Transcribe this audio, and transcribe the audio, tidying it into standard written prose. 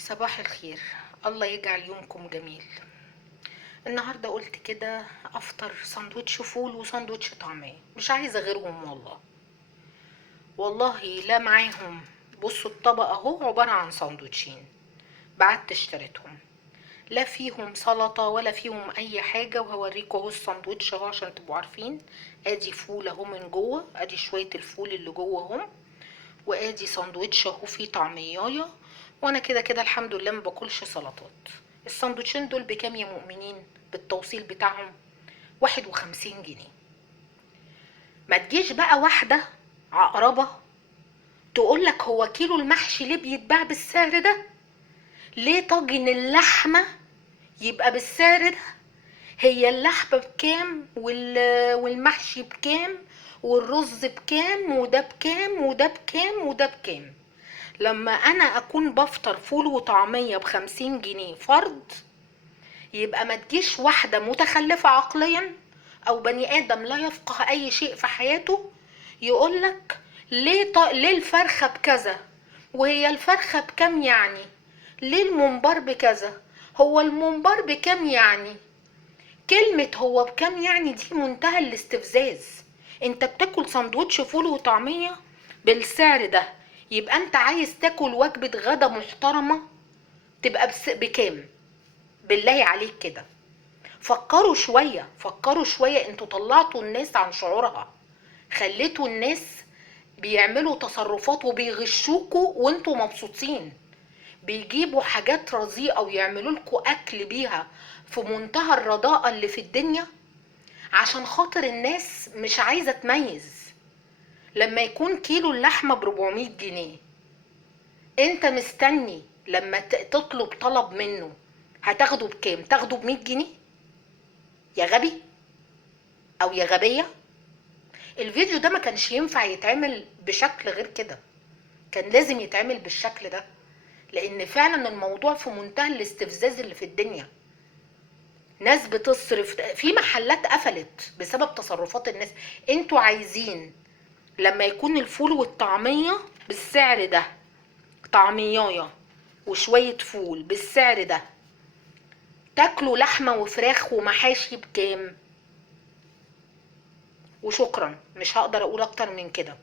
صباح الخير. الله يجعل يومكم جميل. النهاردة قلت كده افطر سندوتش فول وسندوتش طعمية، مش عايزة غيرهم والله لا معاهم. بصوا الطبق اهو عبارة عن سندوتشين، بعت اشتريتهم، لا فيهم سلطة ولا فيهم اي حاجة. وهوريكم اهو السندوتش اهو عشان تبقوا عارفين. ادي فول اهو من جوه، ادي شوية الفول اللي جوه اهم، وادي ساندوتش اهو فيه طعميايه. وانا كده كده الحمد لله ما باكلش سلطات. الساندوتشين دول بكام يا مؤمنين بالتوصيل بتاعهم؟ 51 جنيه. ما تجيش بقى واحده عقربه تقولك هو كيلو المحشي ليه بيتباع بالسعر ده؟ ليه طاجن اللحمه يبقى بالسعر ده؟ هي اللحمه بكام والمحشي بكام والرز بكام وده بكام وده بكام وده بكام؟ لما انا اكون بفطر فول وطعمية ب50 جنيه فرد، يبقى ما تجيش واحدة متخلفة عقليا او بني ادم لا يفقه اي شيء في حياته يقولك ليه الفرخة بكذا؟ وهي الفرخة بكام يعني؟ ليه الممبار بكذا؟ هو الممبار بكام يعني؟ كلمة هو بكام يعني دي منتهى الاستفزاز. انت بتاكل سندوتش فول وطعمية بالسعر ده، يبقى انت عايز تاكل وجبة غدا محترمة تبقى بكام؟ بالله عليك كده فكروا شوية، فكروا شوية. انتوا طلعتوا الناس عن شعورها، خليتوا الناس بيعملوا تصرفات وبيغشوكوا وانتوا مبسوطين. بيجيبوا حاجات رضيئة ويعملوا لكوا اكل بيها في منتهى الرداءة اللي في الدنيا عشان خاطر الناس مش عايزة تميز. لما يكون كيلو اللحمة ب400 جنيه، انت مستني لما تطلب طلب منه هتاخده بكام؟ تاخده ب100 جنيه؟ يا غبي او يا غبية. الفيديو ده ما كانش ينفع يتعمل بشكل غير كده، كان لازم يتعمل بالشكل ده، لان فعلا الموضوع في منتهى الاستفزاز اللي في الدنيا. ناس بتصرف في محلات قفلت بسبب تصرفات الناس. انتوا عايزين لما يكون الفول والطعمية بالسعر ده، طعميايه وشوية فول بالسعر ده، تاكلوا لحمة وفراخ ومحاشي بكام؟ وشكرا، مش هقدر اقول اكتر من كده.